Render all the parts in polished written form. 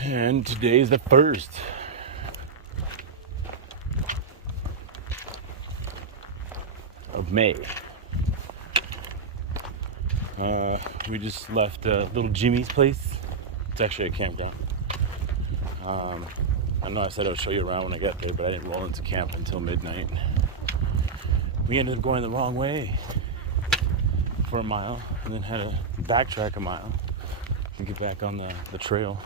And today is the 1st of May. We just left Little Jimmy's place. It's actually a campground. I know I said I'll show you around when I get there, but I didn't roll into camp until midnight. We ended up going the wrong way for a mile and then had to backtrack a mile to get back on the trail.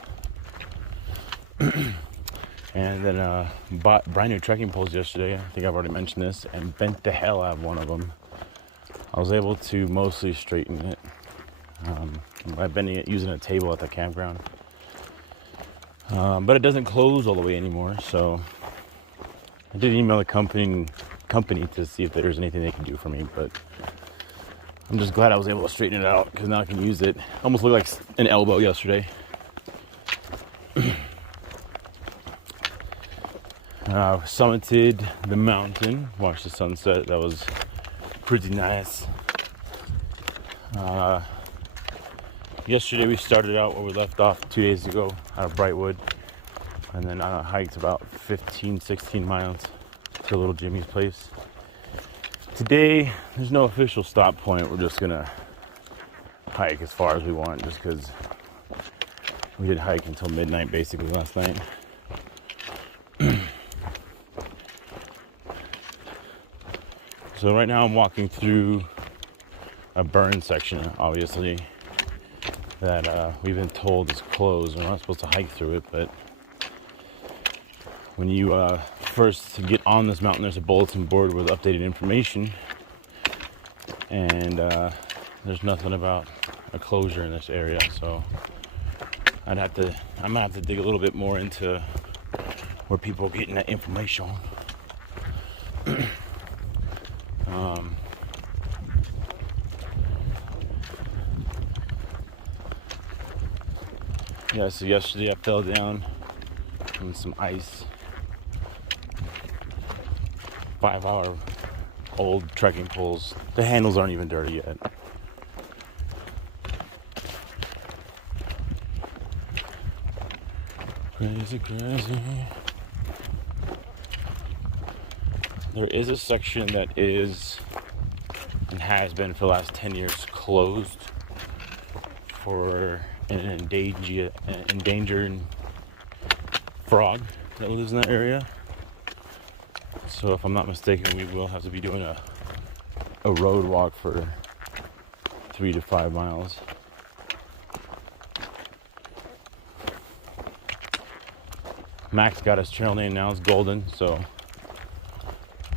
And then bought brand new trekking poles yesterday. I think I've already mentioned this, and bent the hell out of one of them. I was able to mostly straighten it. I've been using a table at the campground, but it doesn't close all the way anymore. So I did email the company to see if there's anything they can do for me, but I'm just glad I was able to straighten it out because now I can use it. Almost looked like an elbow yesterday. Summited the mountain, watched the sunset. That was pretty nice. Yesterday we started out where we left off 2 days ago out of Wrightwood, and then hiked about 16 miles to Little Jimmy's place. Today there's no official stop point. We're just gonna hike as far as we want, just because we did hike until midnight basically last night. So right now I'm walking through a burn section, obviously, that we've been told is closed. We're not supposed to hike through it, but when you first get on this mountain, there's a bulletin board with updated information, and there's nothing about a closure in this area. So I'm gonna have to dig a little bit more into where people are getting that information. Yeah, so yesterday I fell down on some ice. 5-hour-old trekking poles. The handles aren't even dirty yet. Crazy, crazy. There is a section that is and has been for the last 10 years closed for an endangered frog that lives in that area. So if I'm not mistaken, we will have to be doing a road walk for 3 to 5 miles. Max got his trail name now, it's Golden, so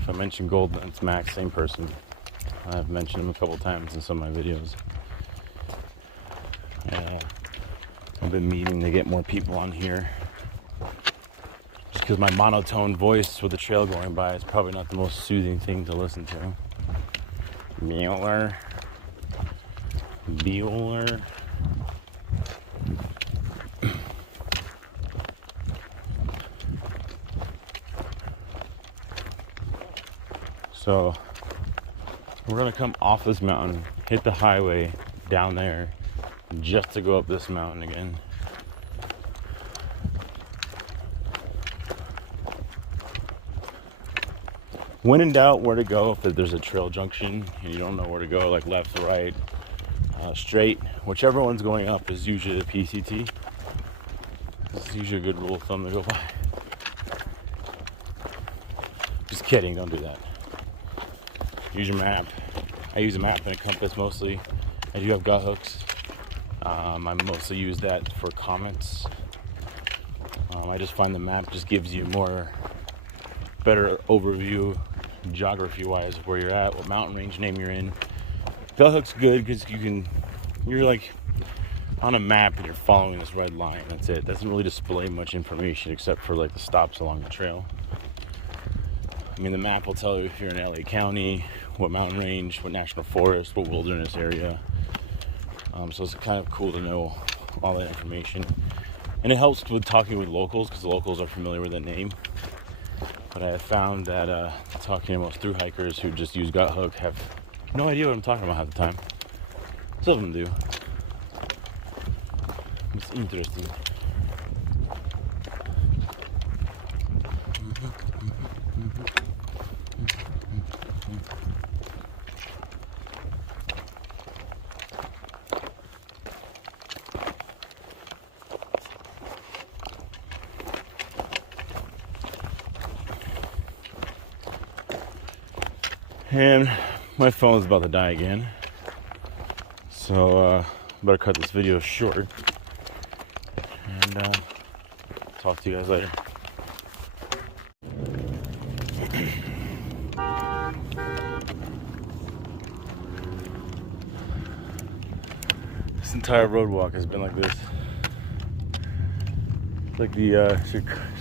if I mention Golden, it's Max, same person. I've mentioned him a couple times in some of my videos. I've been meaning to get more people on here, just because my monotone voice with the trail going by is probably not the most soothing thing to listen to. Bueller. So we're gonna come off this mountain, hit the highway down there, just to go up this mountain again. When in doubt, where to go if there's a trail junction and you don't know where to go, like left, right, straight, whichever one's going up is usually the PCT. This is usually a good rule of thumb to go by. Just kidding, don't do that. Use your map. I use a map and a compass mostly. I do have gut hooks. I mostly use that for comments. I just find the map just gives you better overview, geography-wise, of where you're at, what mountain range name you're in. Gut hook's good because you're like on a map and you're following this red line. That's it. It doesn't really display much information except for like the stops along the trail. I mean, the map will tell you if you're in LA County, what mountain range, what national forest, what wilderness area. So it's kind of cool to know all that information. And it helps with talking with locals because the locals are familiar with the name. But I have found that talking to most thru hikers who just use gut hook have no idea what I'm talking about half the time. Some of them do. It's interesting. And my phone's about to die again, so better cut this video short, and talk to you guys later. This entire road walk has been like this. It's like the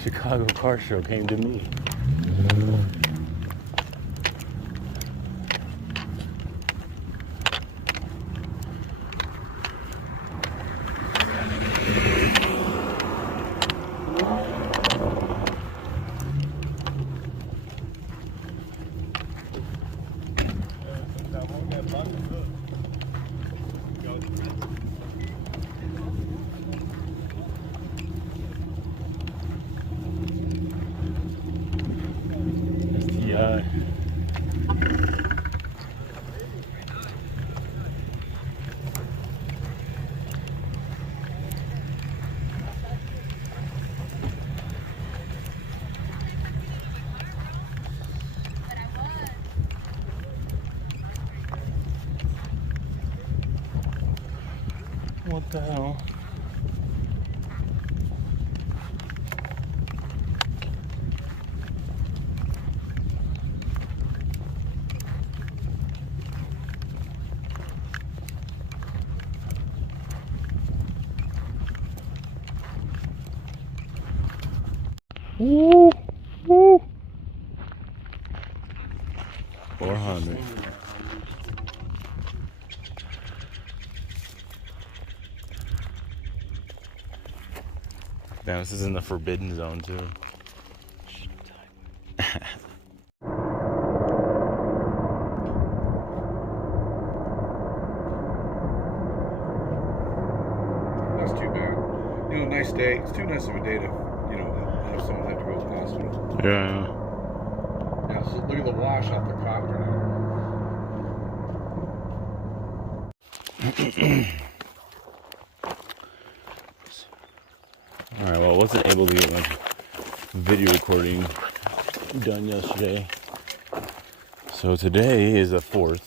Chicago car show came to me. What the hell? Woo! Woo! 400. Damn, this is in the forbidden zone too. That's too bad. You know, nice day. It's too nice of a day to, you know, have someone have to go to the hospital. Yeah. Yeah, so look at the wash off the copter now. Alright, well, I wasn't able to get my video recording done yesterday. So today is the 4th.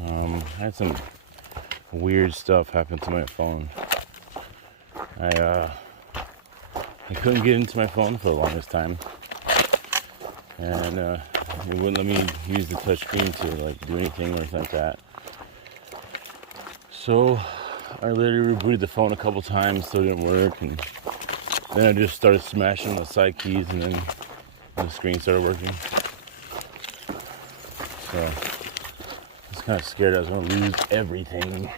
I had some weird stuff happen to my phone. I couldn't get into my phone for the longest time. And it wouldn't let me use the touch screen to like do anything or anything like that. So I literally rebooted the phone a couple times, still didn't work, and then I just started smashing the side keys, and then the screen started working. So I was kind of scared I was going to lose everything,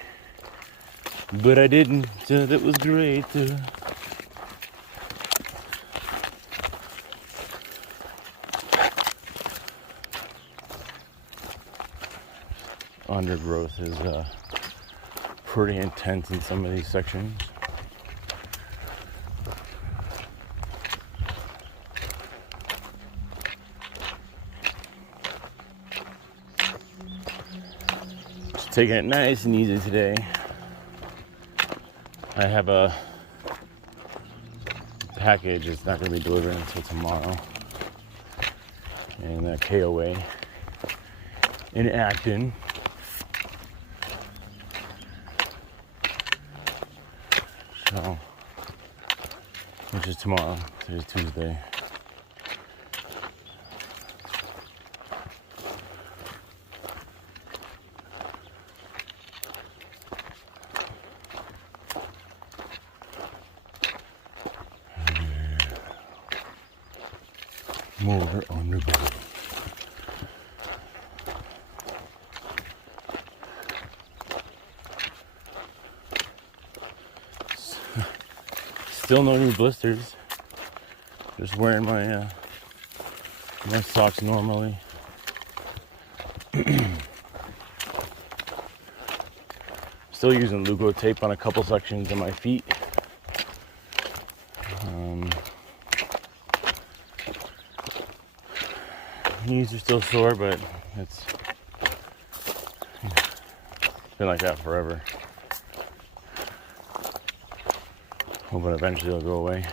but I didn't. So that was great. Undergrowth is pretty intense in some of these sections. Just taking it nice and easy today. I have a package that's not going to be delivered until tomorrow in the KOA in Acton. So, which is tomorrow. Today's Tuesday. More on the go. Still no new blisters. Just wearing my my socks normally. Still using Lugo tape on a couple sections of my feet. knees are still sore, but it's been like that forever. Hoping eventually it'll go away.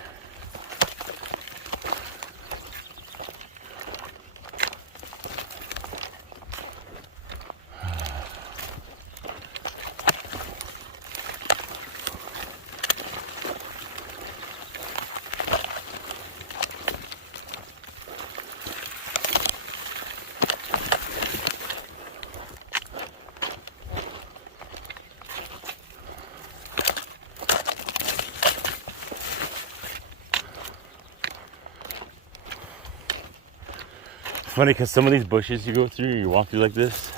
Funny because some of these bushes you go through, you walk through like this,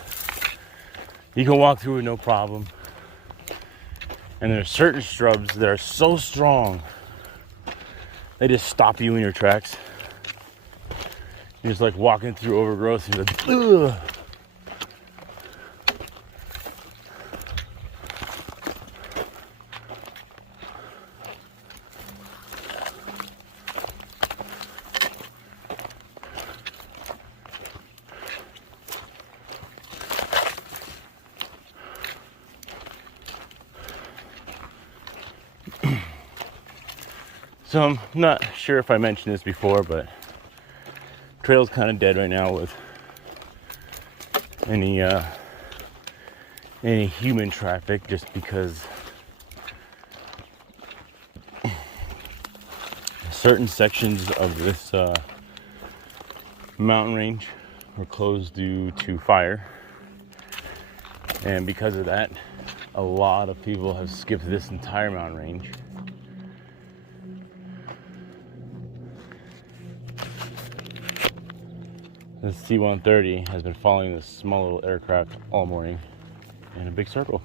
you can walk through with no problem. And there's certain shrubs that are so strong, they just stop you in your tracks. You're just like walking through overgrowth, you're like, ugh. So I'm not sure if I mentioned this before, but trail's kind of dead right now with any human traffic, just because certain sections of this mountain range were closed due to fire, and because of that, a lot of people have skipped this entire mountain range. The C-130 has been following this small little aircraft all morning in a big circle.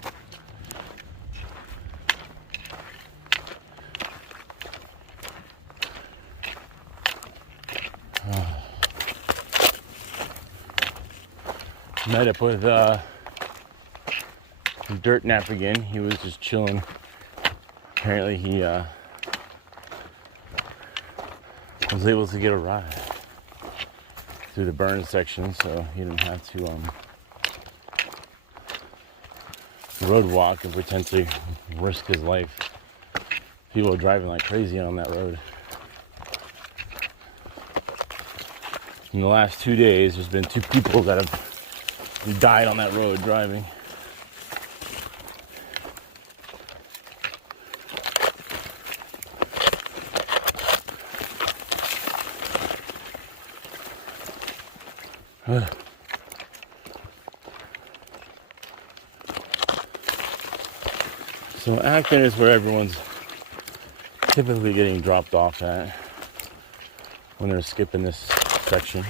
Met up with Dirt Nap again. He was just chilling. Apparently he was able to get a ride through the burn section, so he didn't have to road walk and potentially risk his life. People are driving like crazy on that road. In the last 2 days, there's been 2 people that have died on that road driving. So Acton is where everyone's typically getting dropped off at when they're skipping this section.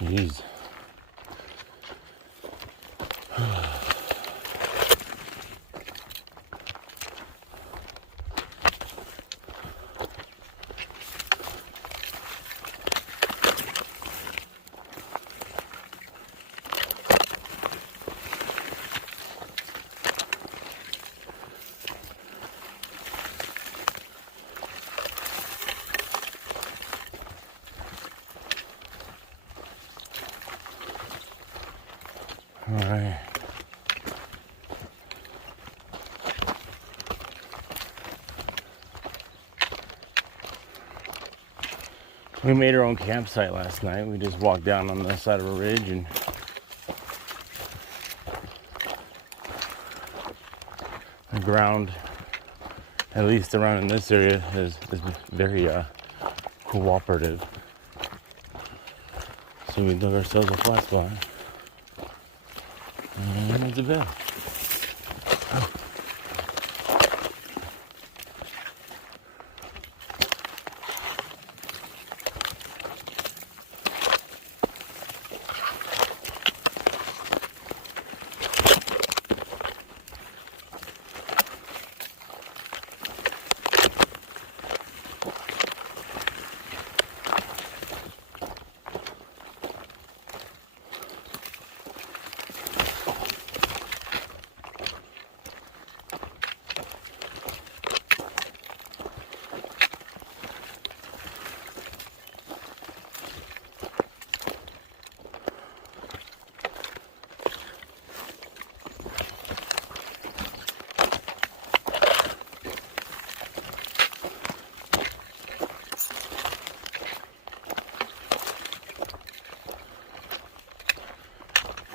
Jeez. All right. We made our own campsite last night. We just walked down on the side of a ridge, and the ground, at least around in this area, is very cooperative. So we dug ourselves a flat spot. And it's a bed.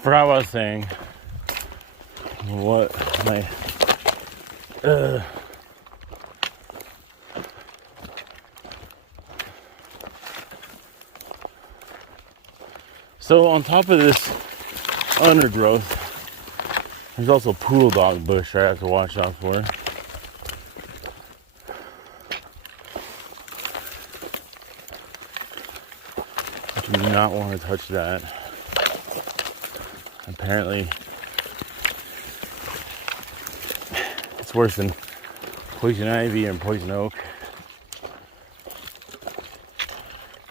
forgot what I was saying. What my So on top of this undergrowth, there's also a poodle dog bush I have to watch out for. I do not want to touch that. Apparently, it's worse than poison ivy and poison oak.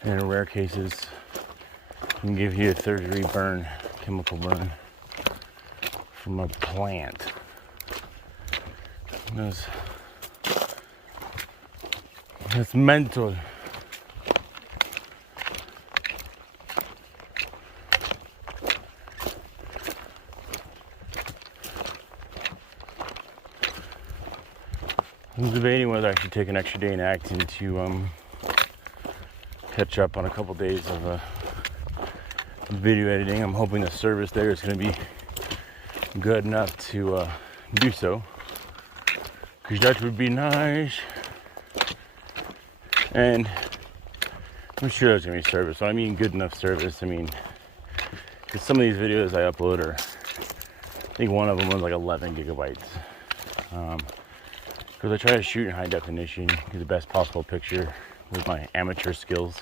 And in rare cases, it can give you a third-degree burn, chemical burn from a plant. That's mental. I'm debating whether I should take an extra day in Acton to catch up on a couple days of video editing. I'm hoping the service there is going to be good enough to do so, because that would be nice. And I'm sure there's going to be service. When I mean good enough service, I mean, because some of these videos I upload are, I think one of them was like 11 gigabytes. Because I try to shoot in high definition, get the best possible picture with my amateur skills.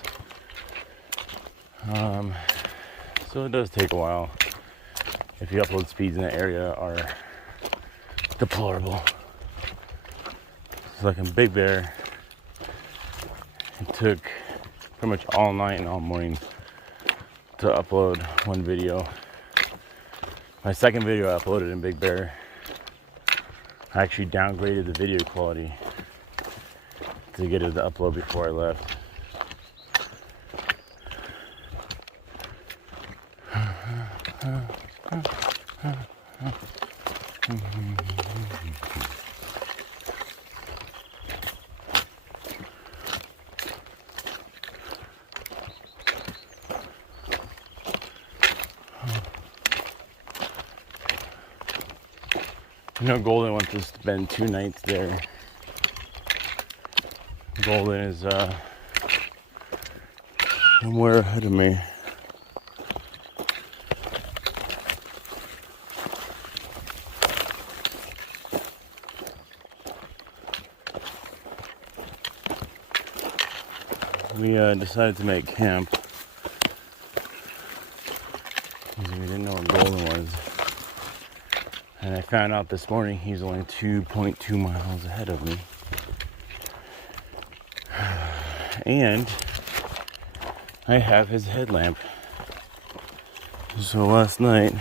So it does take a while if your upload speeds in that area are deplorable. It's like in Big Bear, it took pretty much all night and all morning to upload one video. My second video I uploaded in Big Bear, I actually downgraded the video quality to get it to upload before I left. You know, Golden wants us to spend 2 nights there. Golden is somewhere ahead of me. We decided to make camp because we didn't know where Golden was. And I found out this morning he's only 2.2 miles ahead of me. And I have his headlamp. So last night,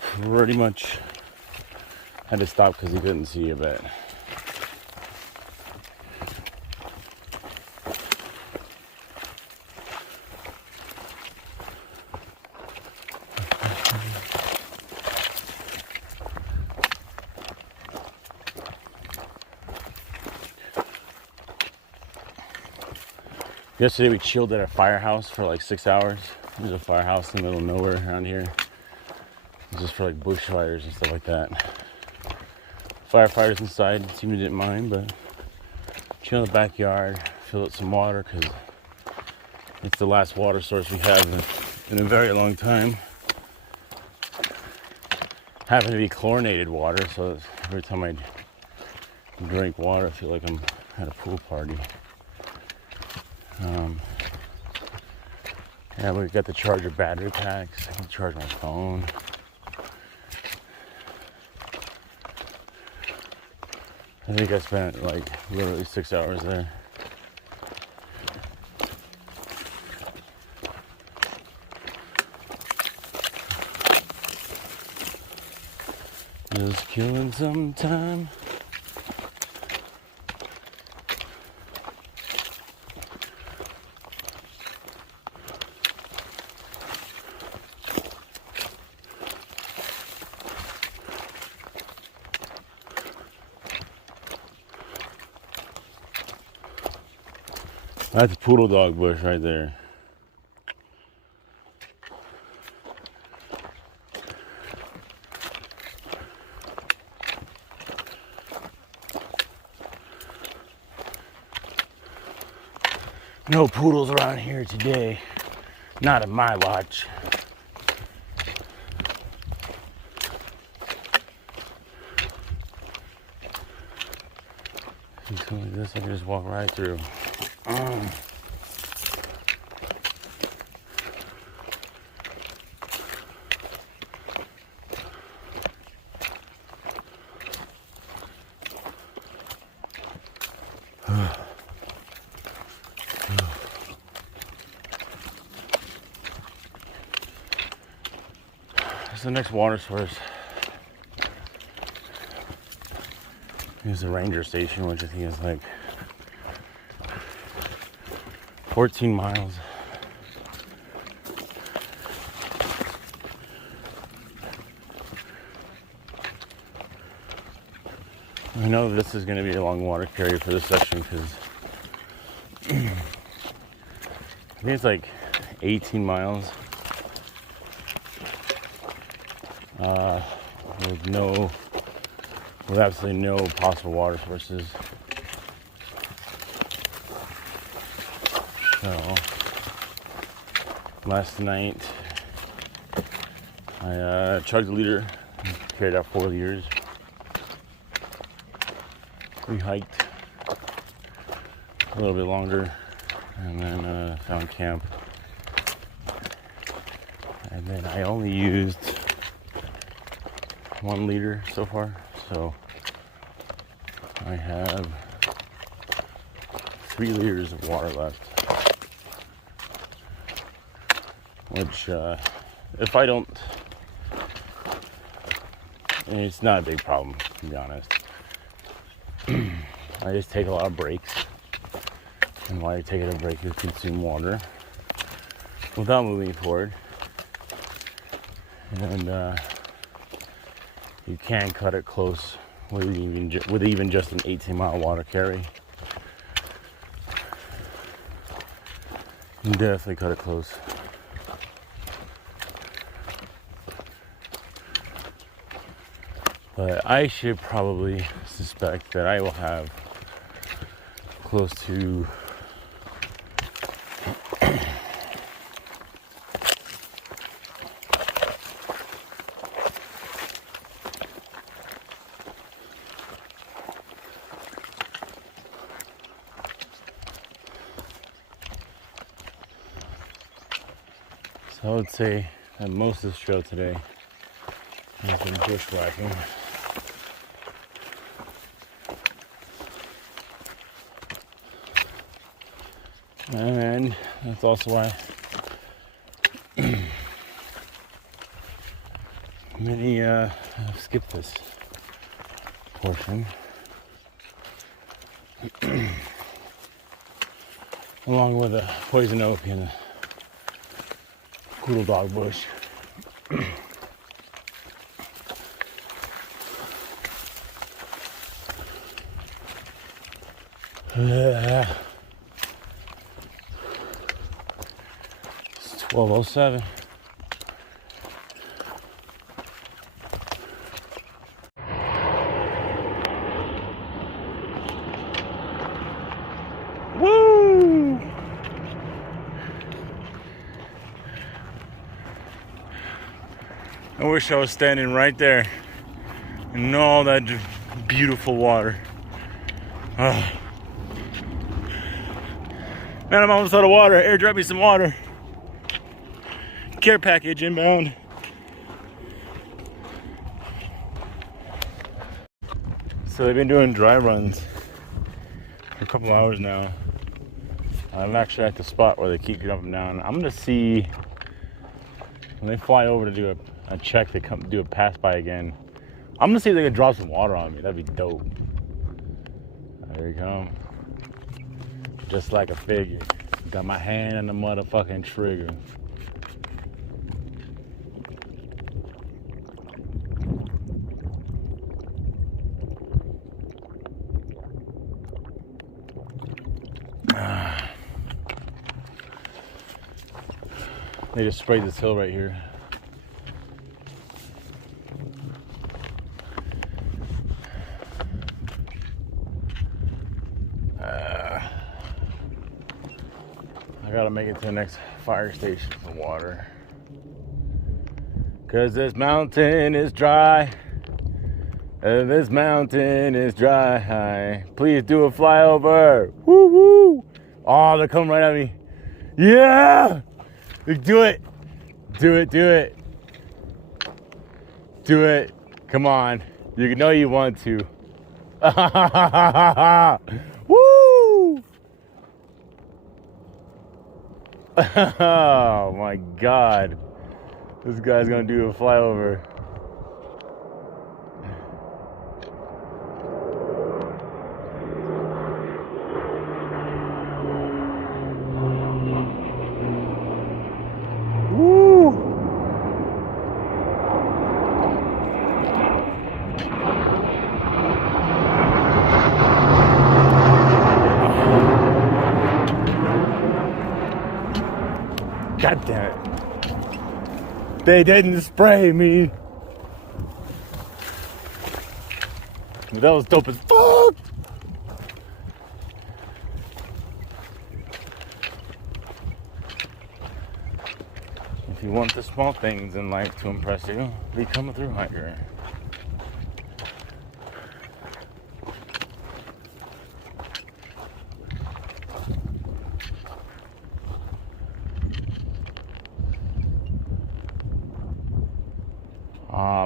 pretty much had to stop because he couldn't see a bit. Yesterday we chilled at a firehouse for like 6 hours. There's a firehouse in the middle of nowhere around here. It's just for like bushfires and stuff like that. Firefighters inside seemed to didn't mind, but chill in the backyard, fill up some water because it's the last water source we have in a very long time. Happened to be chlorinated water, so every time I drink water I feel like I'm at a pool party. Yeah, we've got the charger battery packs. I can charge my phone. I think I spent like literally 6 hours there. Just killing some time. That's a poodle dog bush right there. No poodles around here today. Not at my watch. Something like this, I can just walk right through. It's the next water source. Here's the ranger station, which I think is like 14 miles. I know this is going to be a long water carry for this section because I think it's like 18 miles with absolutely no possible water sources. So last night I chugged a liter, carried out 4 liters. We hiked a little bit longer and then found camp. And then I only used 1 liter so far, so I have 3 liters of water left. Which, if I don't, it's not a big problem, to be honest. I just take a lot of breaks, and why I take a break is consume water without moving forward. And you can cut it close with even just an 18-mile water carry. You definitely cut it close. But I should probably suspect that I will have close to I would say that most of this trail today has been bushwhacking. And that's also why many have skipped this portion. Along with the poison oak and the poodle dog bush. It's 12:07. Woo! I wish I was standing right there in all that beautiful water. Oh. Man, I'm almost out of water. Airdrop me some water. Care package inbound. So they've been doing dry runs for a couple hours now. I'm actually at the spot where they keep jumping down. I'm gonna see when they fly over to do a check, they come do a pass by again. I'm gonna see if they can drop some water on me. That'd be dope. There you come. Just like a figure. Got my hand on the motherfucking trigger. They just sprayed this hill right here. gotta make it to the next fire station for water. Cause this mountain is dry. This mountain is dry. Please do a flyover. Woo woo. Oh, they're coming right at me. Yeah. Do it. Do it. Do it. Do it. Come on. You know you want to. Woo. Oh my God. This guy's gonna do a flyover. Woo! God damn it. They didn't spray me. That was dope as fuck. If you want the small things in life to impress you, become a thru hiker.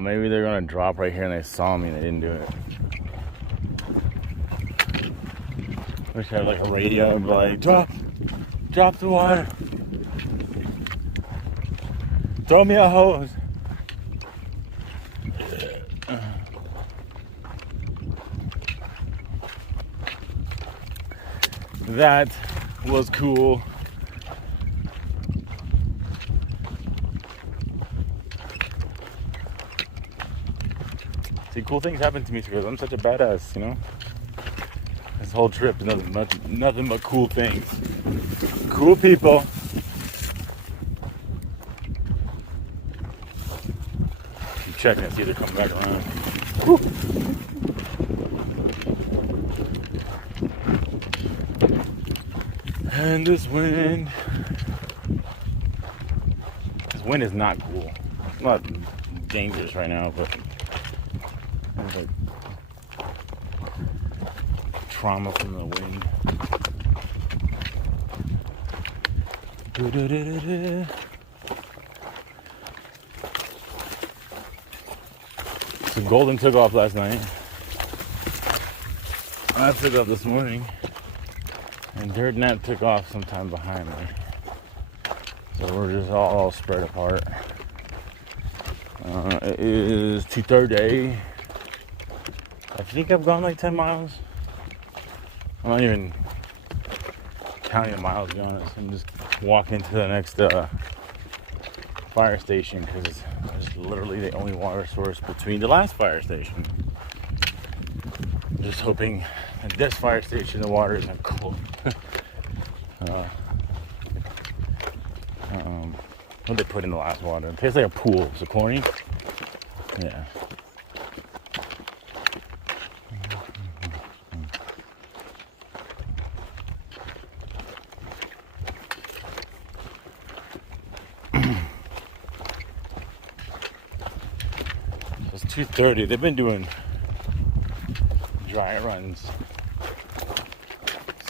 Maybe they're gonna drop right here and they saw me and they didn't do it. Wish I had like a radio and be like, drop the water. Throw me a hose. That was cool. See, cool things happen to me because I'm such a badass, you know? This whole trip is nothing but cool things. Cool people. Keep checking and see if they're coming back around. Woo. And this wind is not cool. It's not dangerous right now, but like trauma from the wind. So Golden took off last night. I took off this morning. And Dirt Nat took off sometime behind me. So we're just all spread apart. It is 2:30. I think I've gone like 10 miles. I'm not even counting the miles, to be honest. I'm just walking to the next fire station because it's literally the only water source between the last fire station. I'm just hoping at this fire station the water isn't cold. What did they put in the last water? It tastes like a pool. Is it chlorine? Yeah. It's 2:30. They've been doing dry runs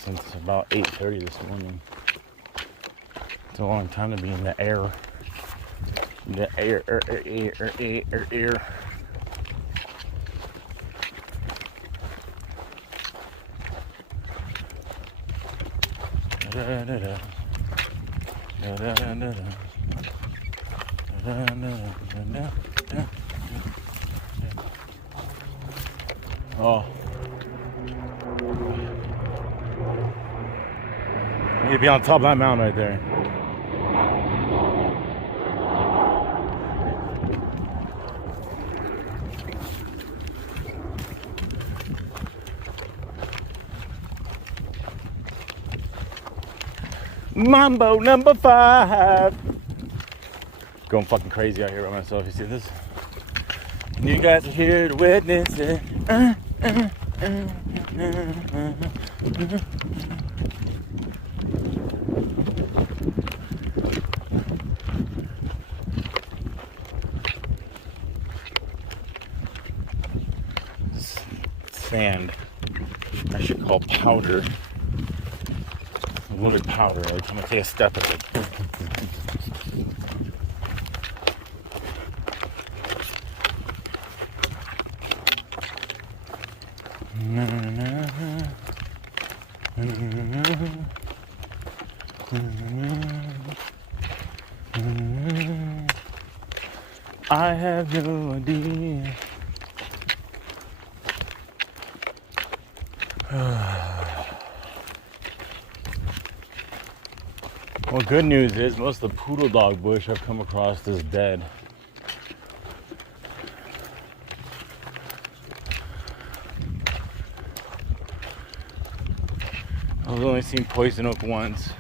since about 8:30 this morning. It's a long time to be in the air. The air. Oh. I need to be on top of that mountain right there. Mambo number 5. Going fucking crazy out here by myself. You see this? And you guys are here to witness it. sand. I should call powder. A little bit powder. Every time I take a step, it's like. I have no idea. Well, good news is most of the poodle dog bush I've come across is dead. I've only seen poison oak once.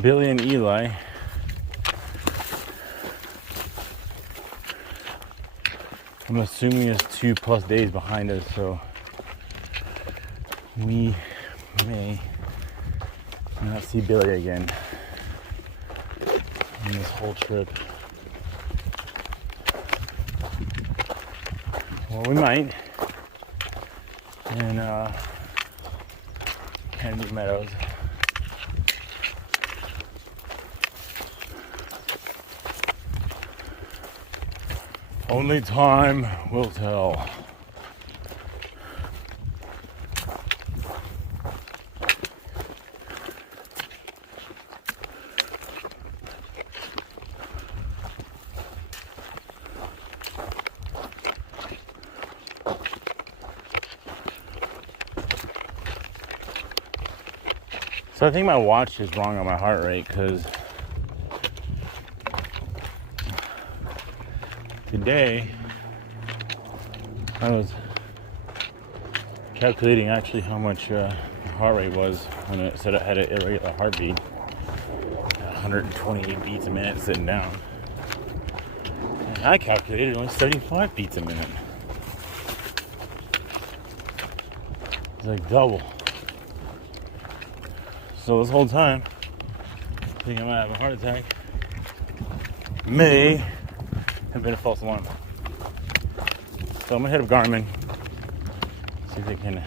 Billy and Eli. I'm assuming it's 2+ days behind us, so we may not see Billy again on this whole trip. Well, we might. And Kennedy Meadows. Only time will tell. So I think my watch is wrong on my heart rate, because today I was calculating actually how much my heart rate was when it said I had an irregular heartbeat, 128 beats a minute sitting down. And I calculated only 75 beats a minute. It's like double. So this whole time, I think I might have a heart attack. May have been a false alarm. So I'm gonna hit up Garmin, see if they can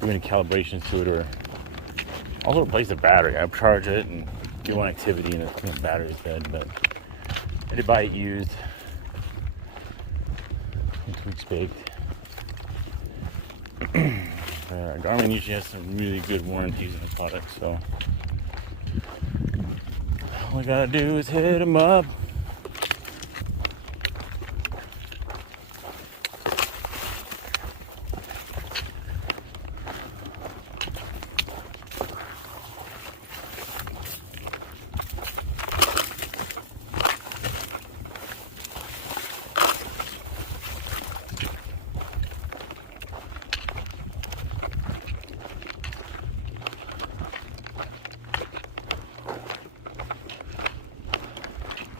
do any calibrations to it, or also replace the battery. I charge it and do one activity and the battery's dead, but I did buy it used. 2 weeks baked. Garmin usually has some really good warranties on the product, so all I gotta do is hit them up.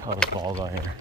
A lot of balls out here.